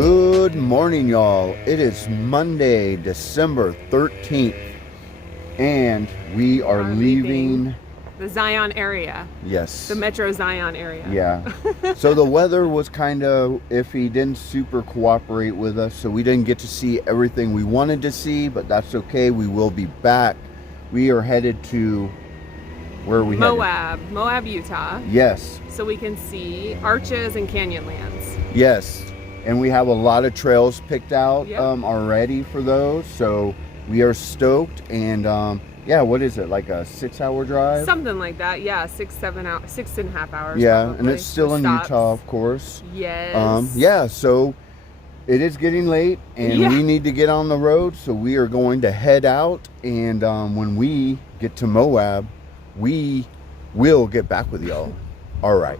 Good morning, y'all. It is Monday, December 13th, and we are leaving the Zion area. Yes. The Metro Zion area. Yeah. So the weather was kind of iffy, didn't super cooperate with us, so we didn't get to see everything we wanted to see, but that's okay. We will be back. We are headed to, where are we Moab. headed? Moab, Utah. Yes. So we can see arches and canyon lands. Yes. And we have a lot of trails picked out Yep. already for those, so we are stoked. And yeah, what is it, like a 6-hour drive? Something like that. Yeah, 6.5 hours. Yeah, probably, and it's still in Utah, of course. Yes. Yeah, so it is getting late, and we need to get on the road, so we are going to head out. And when we get to Moab, we will get back with y'all. All right.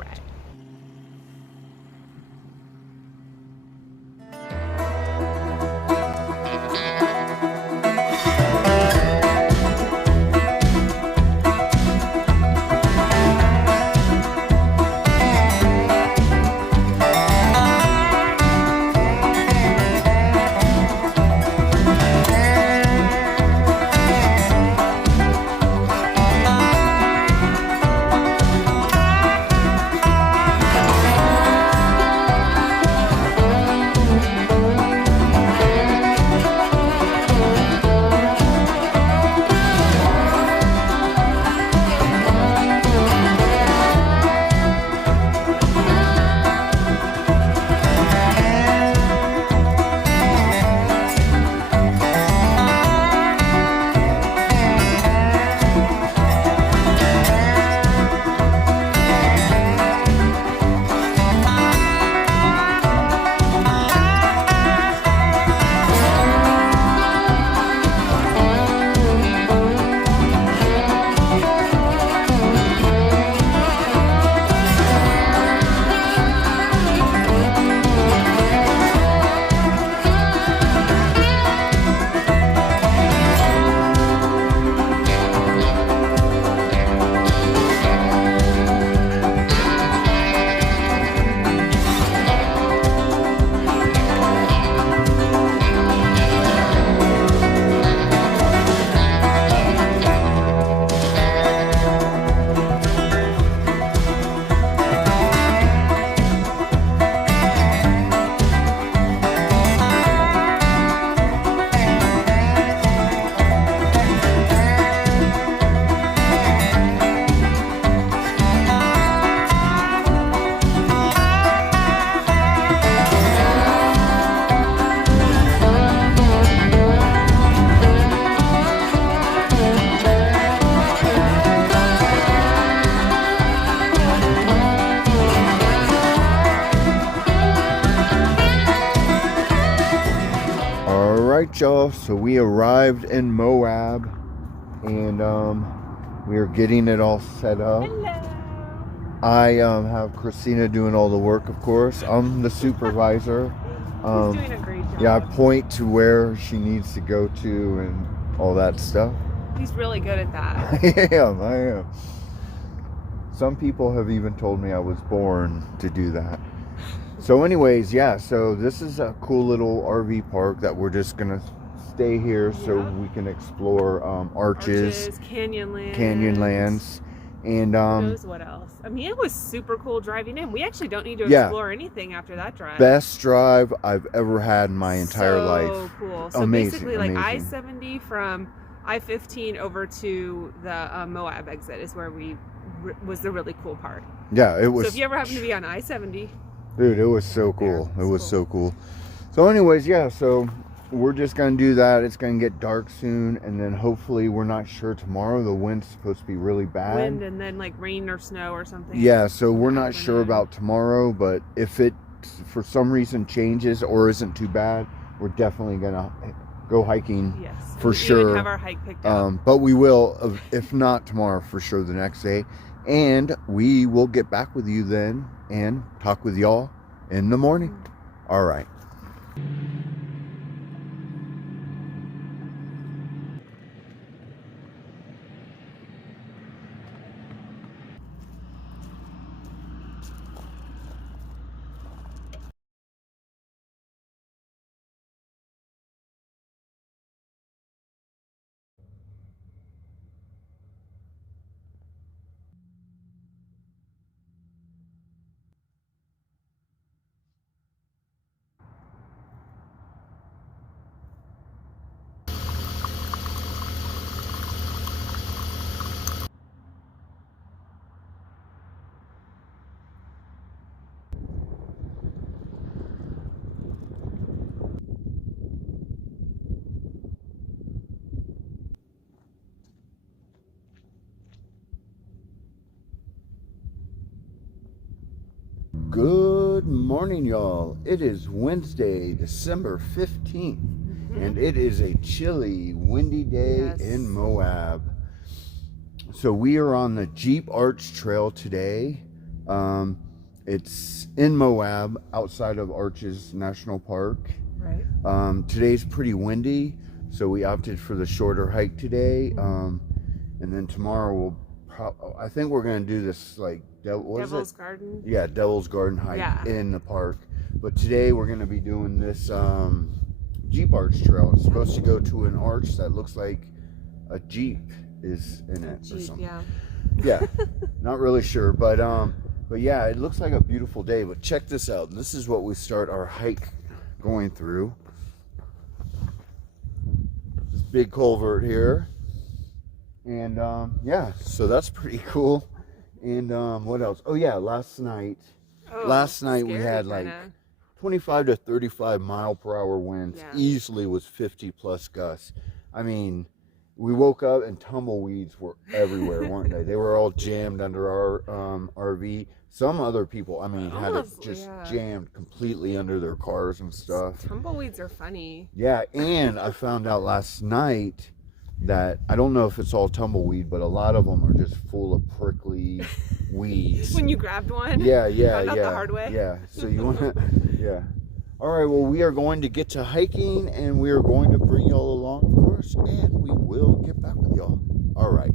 Alright, y'all, so we arrived in Moab, and we are getting it all set up. Hello. I have Christina doing all the work, of course. I'm the supervisor. She's doing a great job. Yeah, I point to where she needs to go to and all that stuff. He's really good at that. I am. Some people have even told me I was born to do that. So anyways, yeah, so this is a cool little RV park that we're just going to stay here so we can explore arches, canyon lands, and who knows what else. I mean, it was super cool driving in. We actually don't need to explore anything after that drive. Best drive I've ever had in my entire life. So cool. So amazing, basically, like amazing. I-70 from I-15 over to the Moab exit is where was the really cool part. Yeah, it was. So if you ever happen to be on I-70, dude, it was so cool. It was so cool. So anyways, yeah, so we're just going to do that. It's going to get dark soon, and then hopefully, we're not sure tomorrow. The wind's supposed to be really bad. Wind and then like rain or snow or something. Yeah, so we're not sure about tomorrow, but if it for some reason changes or isn't too bad, we're definitely going to go hiking for sure. We even have our hike picked up. But we will, if not tomorrow, for sure the next day. And we will get back with you then and talk with y'all in the morning. All right. Good morning, y'all. It is Wednesday, December 15th, and it is a chilly, windy day in Moab. So we are on the Jeep Arch Trail today. It's in Moab, outside of Arches National Park. Right. Today's pretty windy, so we opted for the shorter hike today. And then tomorrow I think we're gonna do this like Devil's Garden. Yeah, Devil's Garden hike in the park. But today we're gonna be doing this Jeep Arch Trail. It's supposed to go to an arch that looks like a Jeep is in it or something. Yeah, not really sure, but yeah, it looks like a beautiful day. But check this out. This is what we start our hike going through. This big culvert here. And yeah, so that's pretty cool. And what else? Oh yeah, last night we had like 25 to 35 mile per hour winds. Easily was 50 plus gusts. I mean, we woke up and tumbleweeds were everywhere, weren't they? They were all jammed under our RV. Some other people, I mean, had it just jammed completely under their cars and stuff. Tumbleweeds are funny. Yeah, and I found out last night that I don't know if it's all tumbleweed, but a lot of them are just full of prickly weeds. When you grabbed one? Yeah. Found out the hard way? Yeah. So you want to, yeah. All right. Well, we are going to get to hiking, and we are going to bring y'all along, of course, and we will get back with y'all. All right.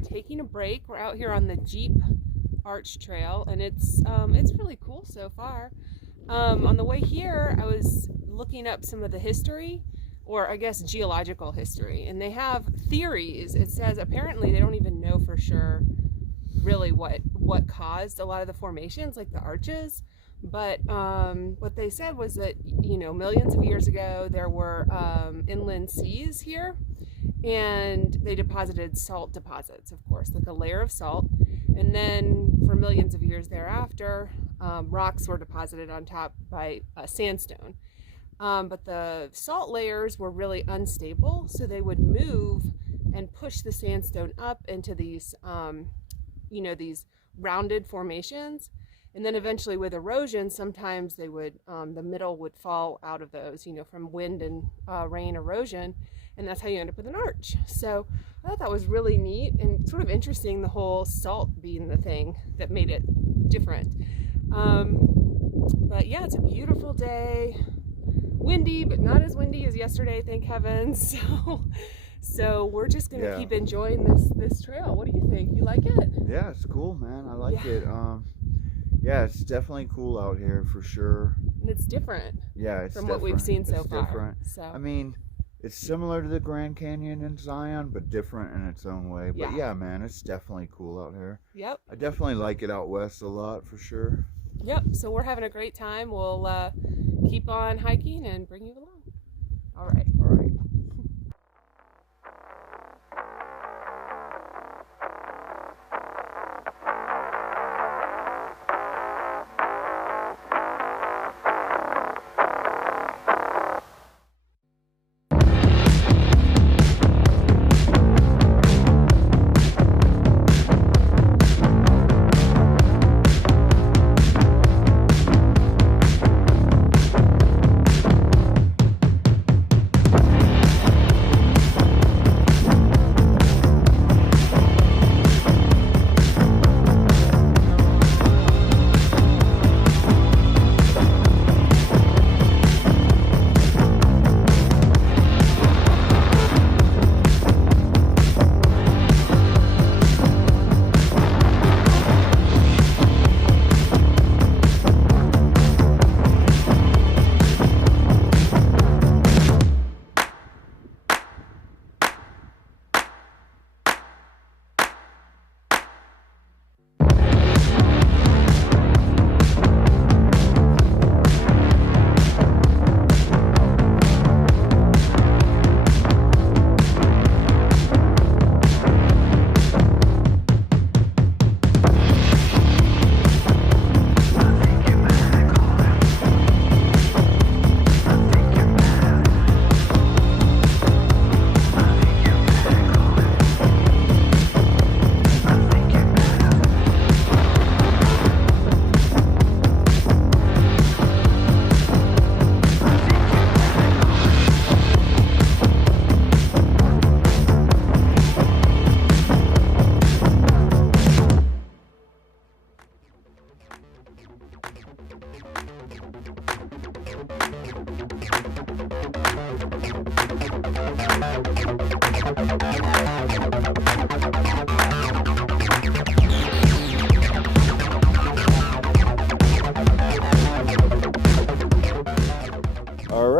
Taking a break. We're out here on the Jeep Arch Trail, and it's really cool so far. On the way here, I was looking up some of the history, or I guess geological history, and they have theories. It says apparently they don't even know for sure really what caused a lot of the formations, like the arches, but what they said was that, you know, millions of years ago there were inland seas here, and they deposited salt deposits, of course, like a layer of salt, and then for millions of years thereafter rocks were deposited on top by sandstone, but the salt layers were really unstable, so they would move and push the sandstone up into these you know, these rounded formations, and then eventually with erosion sometimes they would the middle would fall out of those, you know, from wind and rain erosion, and that's how you end up with an arch. So I thought that was really neat and sort of interesting, the whole salt being the thing that made it different. But yeah, it's a beautiful day, windy, but not as windy as yesterday, thank heavens. So we're just gonna keep enjoying this trail. What do you think? You like it? Yeah, it's cool, man. I like it. Yeah, it's definitely cool out here for sure. And it's different. Yeah, it's from what we've seen so far. Different. So I mean, it's similar to the Grand Canyon in Zion, but different in its own way. But yeah, man, it's definitely cool out here. Yep. I definitely like it out west a lot for sure. Yep. So we're having a great time. We'll keep on hiking and bring you along. All right. All right.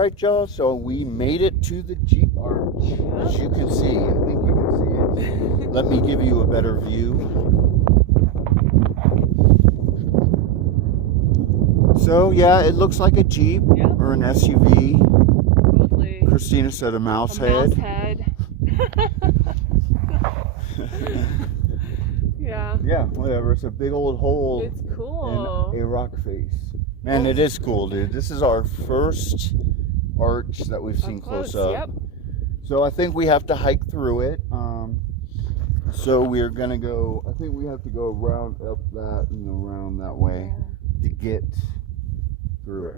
right, y'all. So we made it to the Jeep Arch. As you can see, I think you can see it. Let me give you a better view. So yeah, it looks like a Jeep or an SUV. Totally. Christina said a mouse A head. mouse head. Yeah. Yeah, whatever. It's a big old hole. It's cool. And a rock face. Man, it is cool, dude. This is our first arch that we've seen close up. Yep. So I think we have to hike through it. So we're gonna go. I think we have to go around up that and around that way to get through it.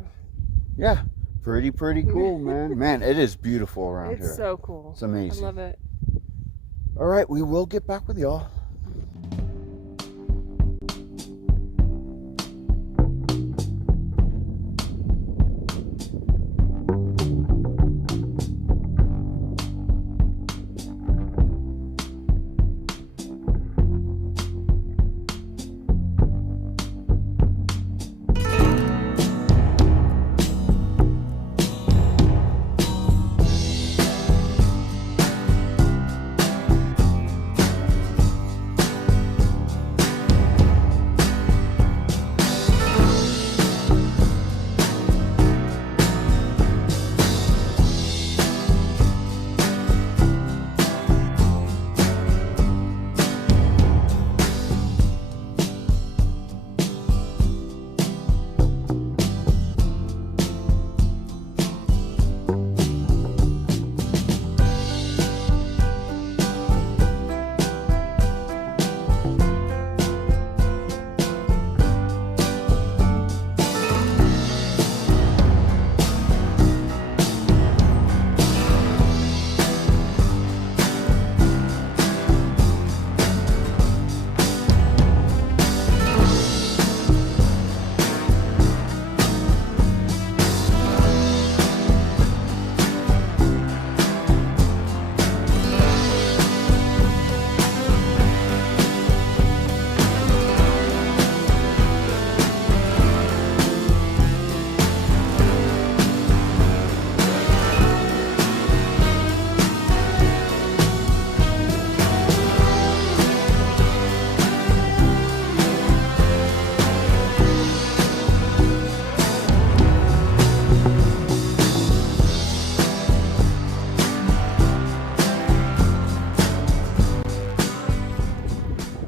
Yeah, pretty cool, man. Man, it is beautiful around here. It's so cool. It's amazing. I love it. All right, we will get back with y'all.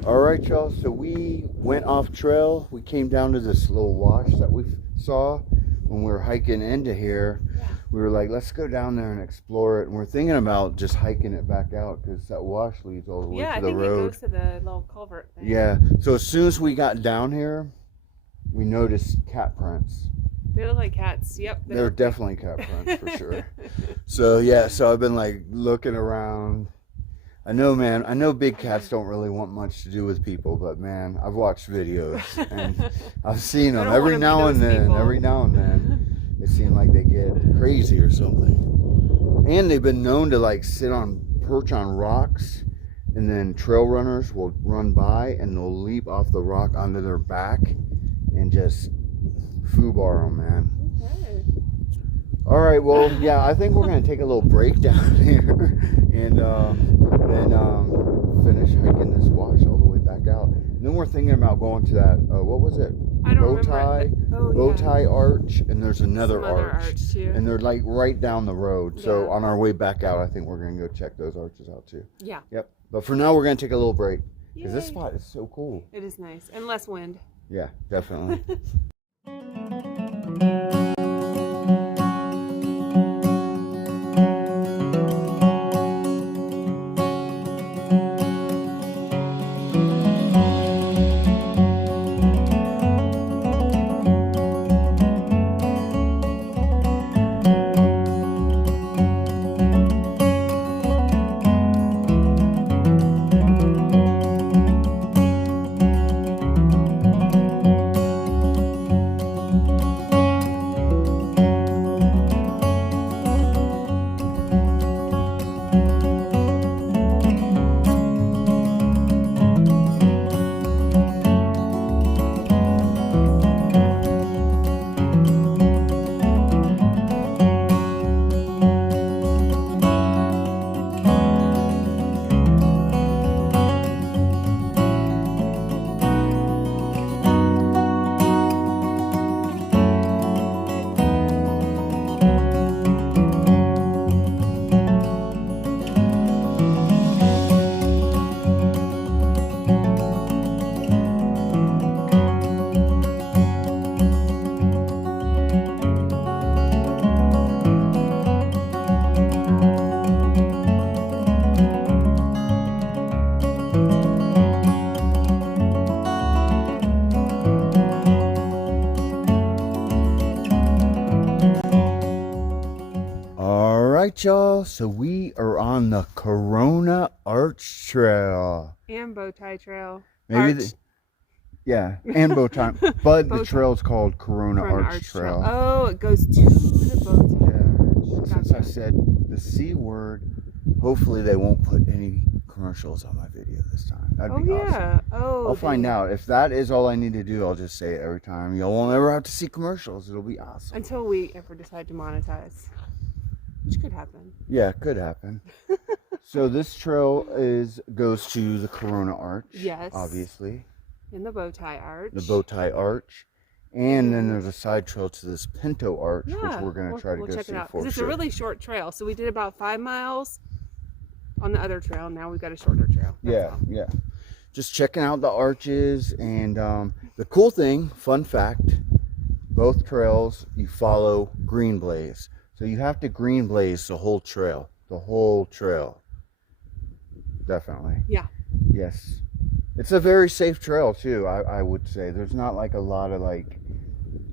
Alright, y'all, so we went off trail. We came down to this little wash that we saw when we were hiking into here. We were like, let's go down there and explore it. And we're thinking about just hiking it back out because that wash leads all the way to the road. Yeah, I think it goes to the little culvert thing. Yeah, so as soon as we got down here, we noticed cat prints. They look like cats, yep. They're definitely cat prints for sure. So yeah, so I've been like looking around. I know, man, I know big cats don't really want much to do with people, but man, I've watched videos and I've seen them every now and then. Every now and then, it seems like they get crazy or something. And they've been known to like perch on rocks, and then trail runners will run by and they'll leap off the rock onto their back and just foobar them, man. Okay. All right, well, yeah, I think we're gonna take a little break down here and then finish hiking this wash all the way back out. And then we're thinking about going to that, what was it? I don't remember. Bow tie arch, and there's another arch too. And they're like right down the road. Yeah. So on our way back out, I think we're gonna go check those arches out too. Yeah. Yep. But for now, we're gonna take a little break because this spot is so cool. It is nice and less wind. Yeah, definitely. y'all. So we are on the Corona Arch Trail. And Bowtie Trail. Maybe Arch. Yeah, and Bowtie. But the Bowtie. trail's called Corona Arch Trail. Oh, it goes to the Bowtie Arch. Since I said the C word, hopefully they won't put any commercials on my video this time. That'd be awesome. Oh, I'll find out. If that is all I need to do, I'll just say it every time. You won't ever have to see commercials. It'll be awesome. Until we ever decide to monetize. Which could happen. Yeah, it could happen. So this trail goes to the Corona Arch. Yes. Obviously. In the Bowtie Arch. The Bowtie Arch. And then there's a side trail to this Pinto Arch, which we're going to try to go check see it out. for Because it's sure. a really short trail. So we did about 5 miles on the other trail. Now we've got a shorter trail. Yeah. Just checking out the arches. And the cool thing, fun fact, both trails, you follow green blaze. So you have to green blaze the whole trail. The whole trail. Definitely. Yeah. Yes. It's a very safe trail too, I would say. There's not like a lot of like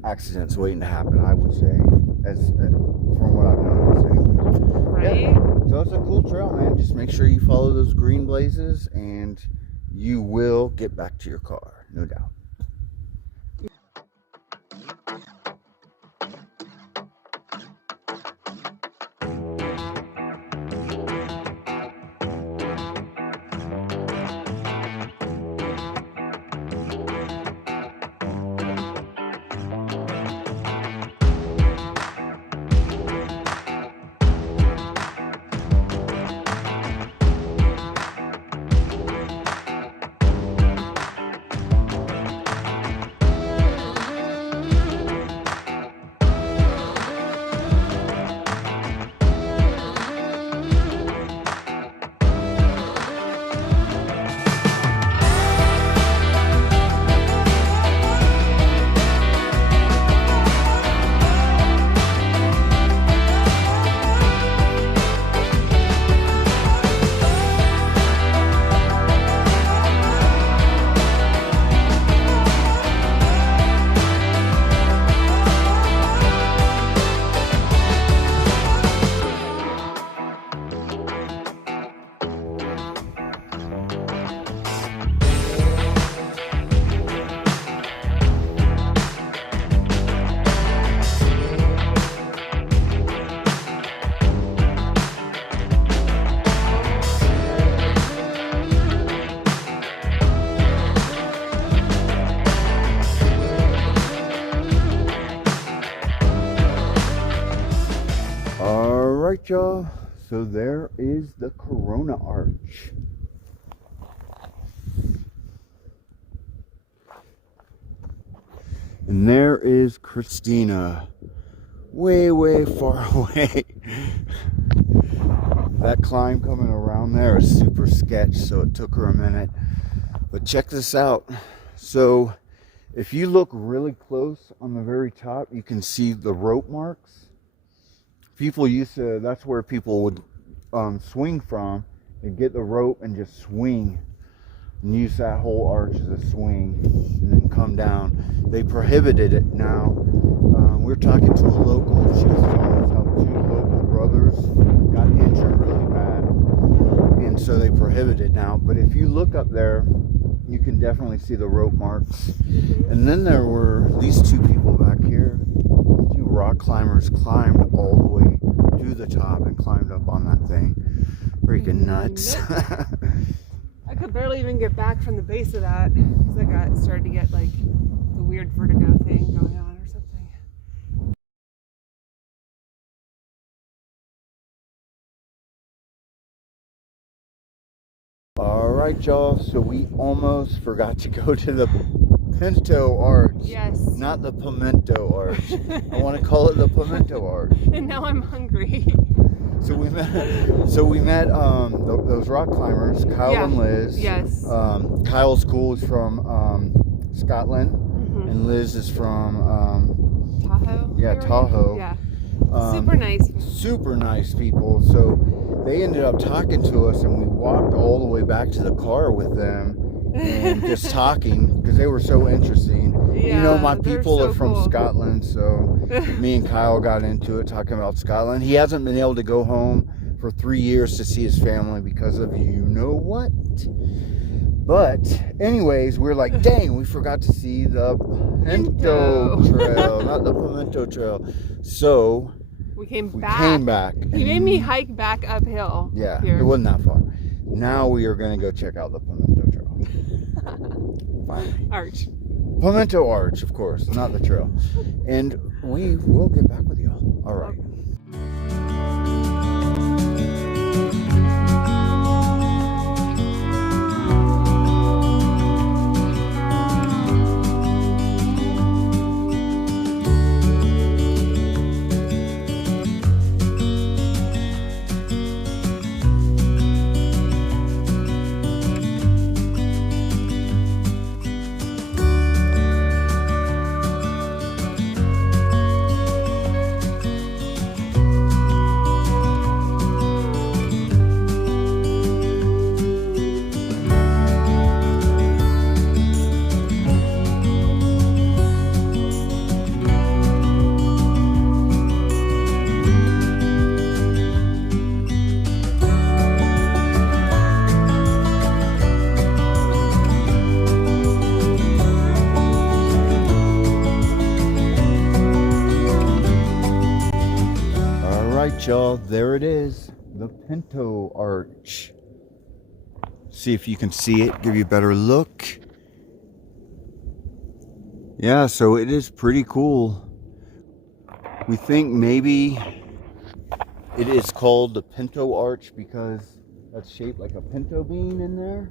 accidents waiting to happen, I would say, as from what I've noticed anyway. Right? Yeah. So it's a cool trail, man. Just make sure you follow those green blazes and you will get back to your car, no doubt. Alright, y'all. So there is the Corona Arch. And there is Christina. Way, way far away. That climb coming around there is super sketch, so it took her a minute. But check this out. So if you look really close on the very top, you can see the rope marks. People used to, that's where people would swing from. They'd get the rope and just swing and use that whole arch as a swing and then come down. They prohibited it now. We're talking to a local. She was telling us how 2 local brothers got injured really bad. And so they prohibited now. But if you look up there, you can definitely see the rope marks. And then there were these 2 people back here. 2 rock climbers climbed all the way to the top and climbed up on that thing. Freaking nuts. I could barely even get back from the base of that because I started to get like the weird vertigo thing going on or something. Alright, y'all, so we almost forgot to go to the Pinto Arch. Yes. Not the Pimento Arch. I want to call it the Pimento Arch. And now I'm hungry. So we met those rock climbers, Kyle and Liz. Yes. Kyle's school is from Scotland, and Liz is from Tahoe. Yeah, Tahoe. Yeah. Super nice. Super nice people. So they ended up talking to us, and we walked all the way back to the car with them and just talking because they were so interesting. You know, my they're people so are from cool. Scotland, so me and Kyle got into it talking about Scotland. He hasn't been able to go home for 3 years to see his family because of you know what. But anyways, we're like, dang, we forgot to see the Pinto Trail, not the Pimento Trail. So we came we back. came back. He made me hike back uphill. Yeah, here. it wasn't that far. Now we are going to go check out the Pimento Trail. Finally. Arch. Pimento Arch, of course, not the trail. And we will get back with y'all. All right. Y'all, there it is, the Pinto Arch. See if you can see it, give you a better look. Yeah, so it is pretty cool. We think maybe it is called the Pinto Arch because that's shaped like a pinto bean in there.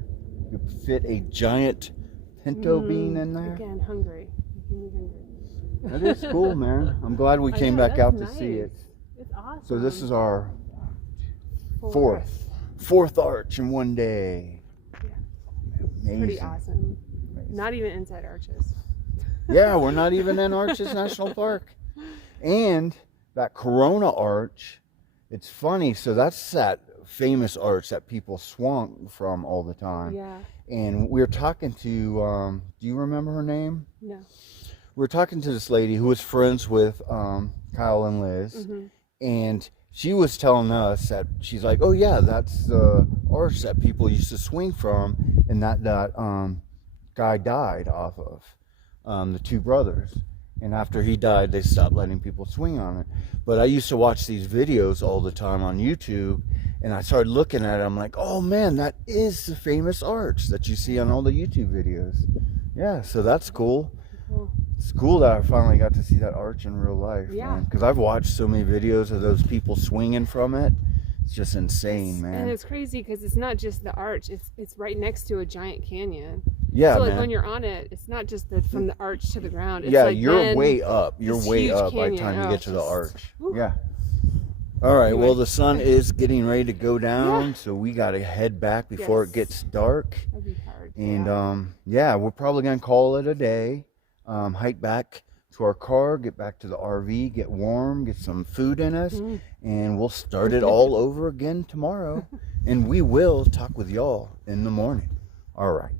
You fit a giant pinto bean in there. Again, hungry. Making me hungry. That is cool, man. I'm glad we came back out to see it. It's awesome. So this is our fourth arch in one day. Yeah. Amazing. Pretty awesome. Amazing. Not even inside Arches. Yeah, we're not even in Arches National Park. And that Corona Arch, it's funny. So that's that famous arch that people swung from all the time. Yeah. And we were talking to, do you remember her name? No. We were talking to this lady who was friends with Kyle and Liz. Mm-hmm. And she was telling us that she's like, oh yeah, that's the arch that people used to swing from, and that guy died off of, the two brothers. And after he died, they stopped letting people swing on it. But I used to watch these videos all the time on YouTube, and I started looking at it. I'm like, oh man, that is the famous arch that you see on all the YouTube videos. Yeah, so that's cool. Cool. It's cool that I finally got to see that arch in real life, man. Because I've watched so many videos of those people swinging from it. It's just insane, man. And it's crazy because it's not just the arch. It's right next to a giant canyon. Yeah, so like man. when you're on it, it's not just from the arch to the ground. It's yeah, like you're way up. You're way up canyon. by the time you get to the arch. Whew. Yeah. All right, anyway. Well, the sun is getting ready to go down, so we got to head back before it gets dark. That'd be hard. And we're probably going to call it a day. Hike back to our car, get back to the RV, get warm, get some food in us, and we'll start it all over again tomorrow. And we will talk with y'all in the morning. All right.